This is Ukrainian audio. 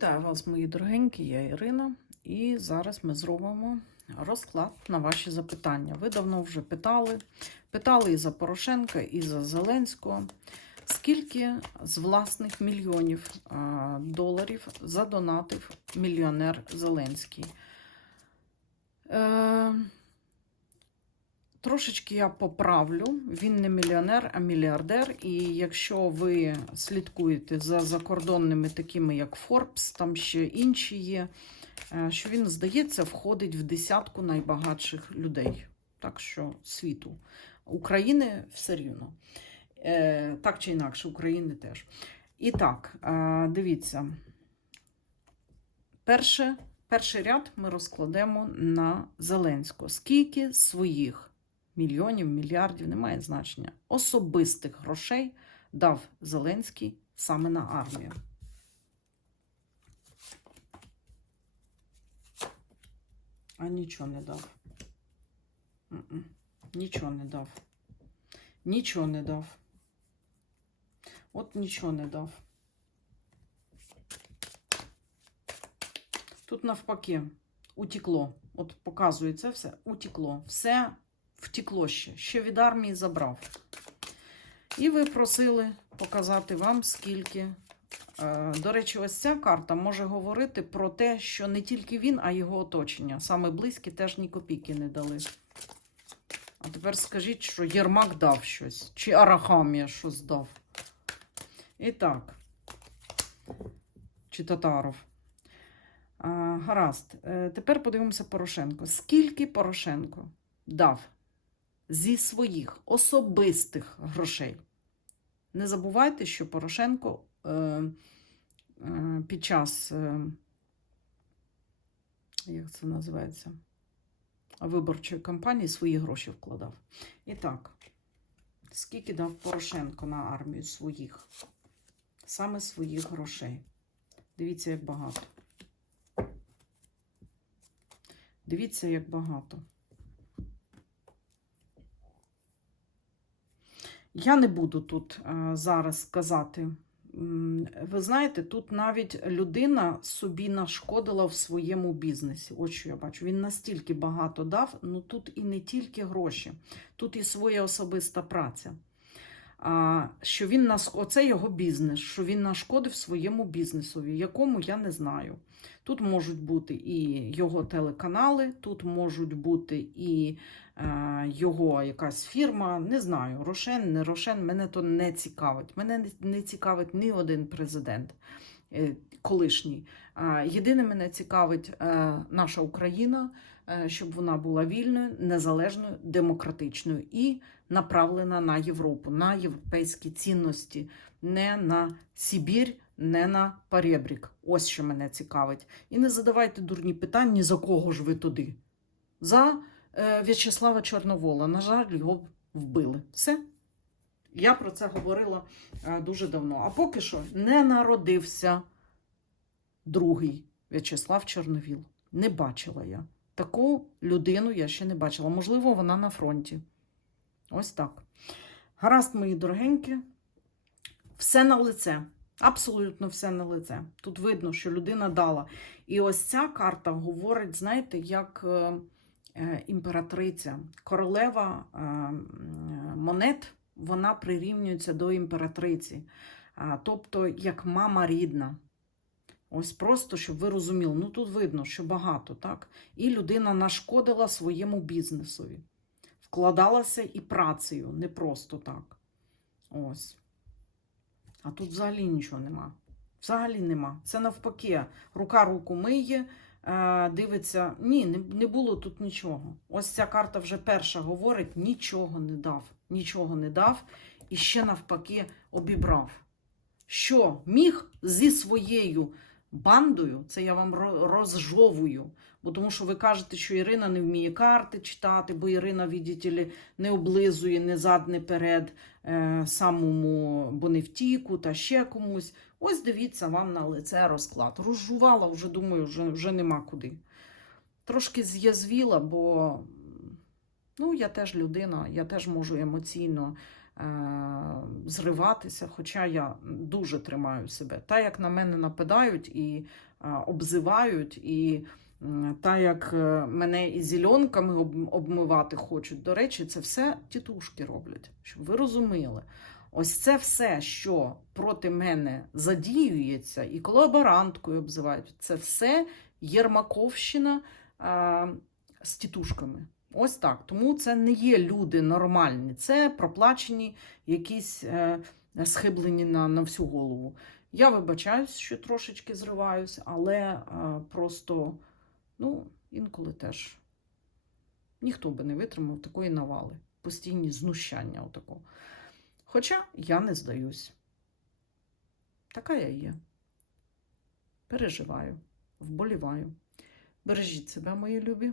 Вітаю вас, мої дорогенькі, я Ірина, і зараз ми зробимо розклад на ваші запитання. Ви давно вже питали. Питали і за Порошенка, і за Зеленського. Скільки з власних мільйонів доларів задонатив мільйонер Зеленський? Трошечки я поправлю. Він не мільйонер, а мільярдер. І якщо ви слідкуєте за закордонними, такими як Forbes, там ще інші є, е, що він, здається, входить в десятку найбагатших людей. Так що світу. України все рівно. Е, Так чи інакше, України теж. І так, е, дивіться. Перше, перший ряд ми розкладемо на Зеленського. Скільки своїх мільйонів, мільярдів, немає значення, особистих грошей дав Зеленський саме на армію. А нічого не дав. Нічого не дав. Нічого не дав. От нічого не дав. Тут навпаки утекло. От показує це все, утекло. Все втекло ще. Ще від армії забрав. І ви просили показати вам, скільки. Е, До речі, ось ця карта може говорити про те, що не тільки він, а його оточення. Саме близькі теж ні копійки не дали. А тепер скажіть, що Єрмак дав щось, чи Арахамія щось дав. І так. Чи Татаров. А, гаразд. Е, Тепер подивимося Порошенко. Скільки Порошенко дав зі своїх особистих грошей? Не забувайте, що Порошенко е, е, під час, е, як це називається, виборчої кампанії свої гроші вкладав. І так, скільки дав Порошенко на армію своїх? Саме своїх грошей. Дивіться, як багато. Дивіться, як багато. Я не буду тут е, зараз казати. Ви знаєте, тут навіть людина собі нашкодила в своєму бізнесі. От що я бачу. Він настільки багато дав, ну тут і не тільки гроші, тут і своя особиста праця. Що він нас, оце його бізнес, що він нашкодив своєму бізнесові, якому я не знаю. Тут можуть бути і його телеканали, тут можуть бути і е, його якась фірма, не знаю, Рошен, не Рошен, мене то не цікавить. Мене не- цікавить ні один президент е, колишній. Єдине мене цікавить е, наша Україна, щоб вона була вільною, незалежною, демократичною і направлена на Європу, на європейські цінності, не на Сибір, не на Парєбрік. Ось що мене цікавить. І не задавайте дурні питання, за кого ж ви туди. За е, В'ячеслава Чорновола. На жаль, його вбили. Все. Я про це говорила е, дуже давно. А поки що не народився другий В'ячеслав Чорновіл. Не бачила я. Таку людину я ще не бачила. Можливо, вона на фронті. Ось так. Гаразд, мої дорогенькі. Все на лице. Абсолютно все на лице. Тут видно, що людина дала. І ось ця карта говорить, знаєте, як е, е, імператриця. Королева е, монет, вона прирівнюється до імператриці. Тобто, як мама рідна. Ось просто, щоб ви розуміли. Ну тут видно, що багато, так? І людина нашкодила своєму бізнесові. Вкладалася і працею, не просто так. Ось. А тут взагалі нічого нема. Взагалі нема. Це навпаки, рука руку миє, е, дивиться. Ні, не, не було тут нічого. Ось ця карта вже перша говорить: нічого не дав. Нічого не дав і ще навпаки обібрав. Що міг зі своєю бандою, це я вам розжовую. Бо тому що ви кажете, що Ірина не вміє карти читати, бо Ірина, ли, не облизує не зад, не перед е, самому Боневтіку та ще комусь. Ось дивіться вам на лице розклад. Розжувала, вже думаю, вже, вже нема куди. Трошки з'язвіла, бо ну, я теж людина, я теж можу емоційно зриватися, хоча я дуже тримаю себе. Та, як на мене нападають і е, обзивають, і та, як е, мене і зеленками об- обмивати хочуть. До речі, це все тітушки роблять, щоб ви розуміли. Ось це все, що проти мене задіюється, і колаборанткою обзивають, це все Єрмаковщина а, з тітушками. Ось так. Тому це не є люди нормальні, це проплачені якісь е, схиблені на, на всю голову. Я вибачаюсь, що трошечки зриваюсь, але е, просто ну, інколи теж ніхто би не витримав такої навали, постійні знущання отакого. Хоча я не здаюсь. Така я є. Переживаю, вболіваю. Бережіть себе, мої любі,